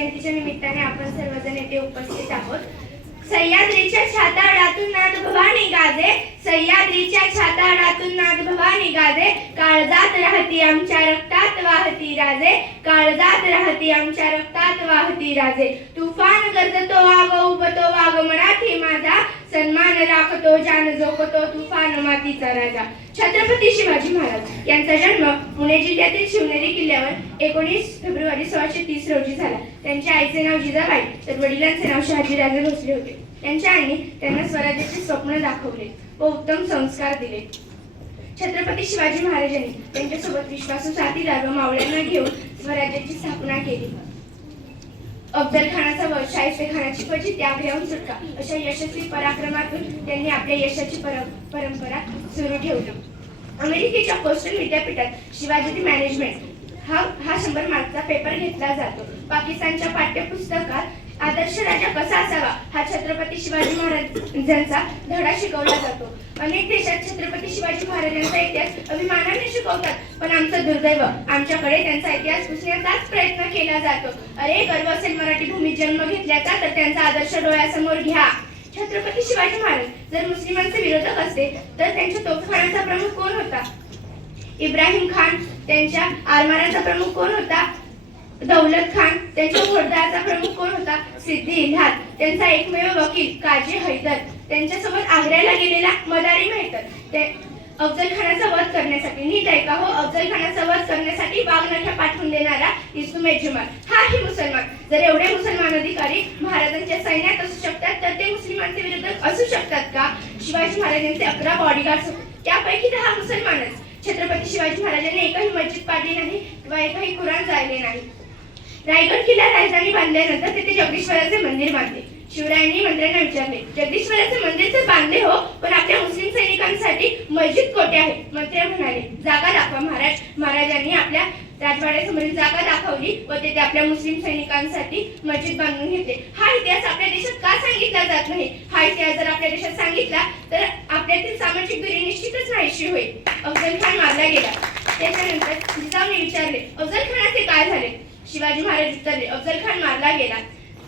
जयंतीच्या निमित्ताने आपण सर्वजण येथे उपस्थित आहोत. सह्याद्रीच्या छाताडातून नाद भवानी गाजे सह्याद्रीच्या छाताडातून नाद भवानी गाजे काळजात राहती आमच्या रक्तात वाहती राजे काळजात राहती आमच्या रक्तात वाहती राजे. तुफान गरजतो वाग उभतो वाग मराठी माझा. सन्मान राखतो जान जोखतो तुफान मातीचा राजा. छत्रपती शिवाजी महाराज यांचा जन्म पुणे जिल्ह्यातील शिवनेरी किल्ल्यावर एकोणीस फेब्रुवारी सोळाशे तीस रोजी झाला. त्यांच्या आईचे नाव जिजाबाई तर वडिलांचे नाव शहाजीराजे भोसले होते. त्यांच्या आईने त्यांना स्वराज्याचे स्वप्न दाखवले व उत्तम संस्कार दिले. छत्रपती शिवाजी महाराजांनी त्यांच्यासोबत विश्वासू साथीदार व मावळ्यांना घेऊन स्वराज्याची स्थापना केली. अफजल खानाचा वध शाहिस्ते खानाची क्वचित त्याग घेऊन सुटका. अशा यशस्वी पराक्रमातून त्यांनी आपल्या यशाची पर- परंपरा सुरू ठेवली. अमेरिकेच्या पोस्टल विद्यापीठात शिवाजी मॅनेजमेंट हा हा शंभर मार्कचा पेपर घेतला जातो. पाकिस्तानच्या पाठ्यपुस्तकात आदर्श राजा कसा असावा हा छत्रपती शिवाजी महाराजांचा धडा शिकवला जातो. अनेक देशात छत्रपती शिवाजी महाराजांचा इतिहास अभिमानाने शिकवतात पण आमचं दुर्दैव आमच्याकडे त्यांचा इतिहास पुसण्याचाच प्रयत्न केला जातो. अरे गर्व असेल मराठी भूमीत जन्म घेतल्याचा तर त्यांचा आदर्श डोळ्यासमोर घ्या. छत्रपती शिवाजी महाराज जर मुस्लिमांचे विरोधक असते तर त्यांच्या तोफखान्याचा प्रमुख कोण होता? इब्राहिम खान त्यांच्या आरमाराचा प्रमुख कोण होता? दौलत खान त्यांच्या घोडदळाचा प्रमुख कोण होता? सिद्धी इल्हाद. त्यांचा एकमेव वकील काजी हैदर. त्यांच्यासोबत आग्र्याला गेलेला मदारी मेहतर. ते अफजल खानाचा वध करण्यासाठी नीट ऐका हो? अफजल खानाचा वध करण्यासाठी वाघनख्या पाठवून देणारा इस्माईल जुमान हाही मुसलमान. जर एवढे मुसलमान अधिकारी महाराजांच्या सैन्यात असू शकतात तर ते मुस्लिमांचे विरोधक असू शकतात का? शिवाजी महाराजांचे अकरा बॉडीगार्ड्स होते. त्यापैकी दहा मुसलमानच. छत्रपती शिवाजी महाराजांनी एकही मस्जिद पाडली नाही किंवा एकही कुराण जाळले नाही. रायगड किल्ला राजधानी बांधल्यानंतर तिथे जगदीश्वराचे मंदिर बांधले. शिवरायांनी मंत्र्यांना विचारले जगदीश्वराचे मंदिर तर बांधले हो पण आपल्या मुस्लिम सैनिकांसाठी मस्जिद कोठे आहे? मंत्री म्हणाले जागा दाखवा महाराज महाराजांनी आपल्या राजवाड्यासमोरील जागा दाखवली व तेथे आपल्या मुस्लिम सैनिकांसाठी मस्जिद बांधून घेतले. हा इतिहास आपल्या देशात का सांगितला जात नाही? हा इतिहास जर आपल्या देशात सांगितला तर आपल्यातील सामाजिक दुरी निश्चितच नाहीशी होईल. अफजल खान मारला गेला. त्याच्यानंतर जिजाऊने विचारले अफजल खानाचे काय झाले? शिवाजी महाराज उत्तरले अफजल खान मारला गेला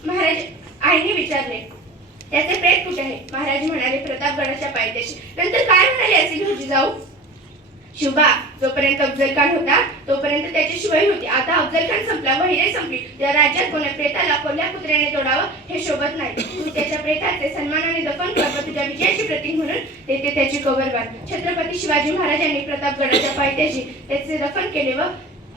महाराज आईने विचारले त्याचे प्रेत कुठे आहे? महाराज म्हणाले प्रतापगडाच्या पायथ्याशी. नंतर काय म्हणाले असे भाजी जाऊ? शुभा जोपर्यंत अफजल खान होता तोपर्यंत त्याची शिवाई होती. आता अफजल खान संपला वहिरे संपली. त्या राज्यात कोण्या प्रेताला कोल्या कुत्र्याने तोडावं हे शोभत नाही. तू त्याच्या प्रेताचे सन्मानाने दफन कर तुझ्या विजयाची प्रतीक म्हणून. तेथे त्याची कबर बांध छत्रपती शिवाजी महाराजांनी प्रतापगडाच्या पायथ्याशी त्याचे दफन केले व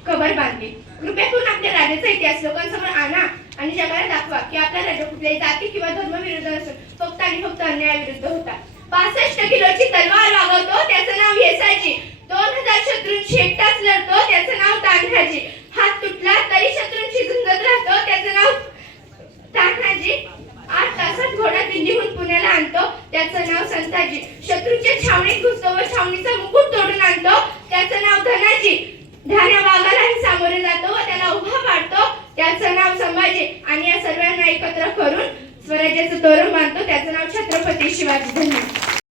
कबर बांधली. कृपया करून आपल्या राज्याचा इतिहास लोकांसमोर आणा आणि जगाला दाखवा की आपला राज्य कुठल्याही जाती किंवा धर्मविरुद्ध नसून फक्त आणि फक्त अन्यायाविरुद्ध होता. पासष्ट किलोची तलवार वागवतो त्याचं नाव येसाजी दोन हजार शत्रूंशी एकटाच लढतो त्याचं नाव तान्हाजी. हात तुटला तरी शत्रूंशी झुंजत राहतो त्याचं नाव तान्हाजी. आठ तासात घोडा दिल्लीहून पुण्याला आणतो त्याचं नाव संताजी. त्याचं नाव संभाजी आणि या सर्वांना एकत्र करून स्वराज्याचं तोरण बांधतो. त्याचं नाव छत्रपती शिवाजी धन्यवाद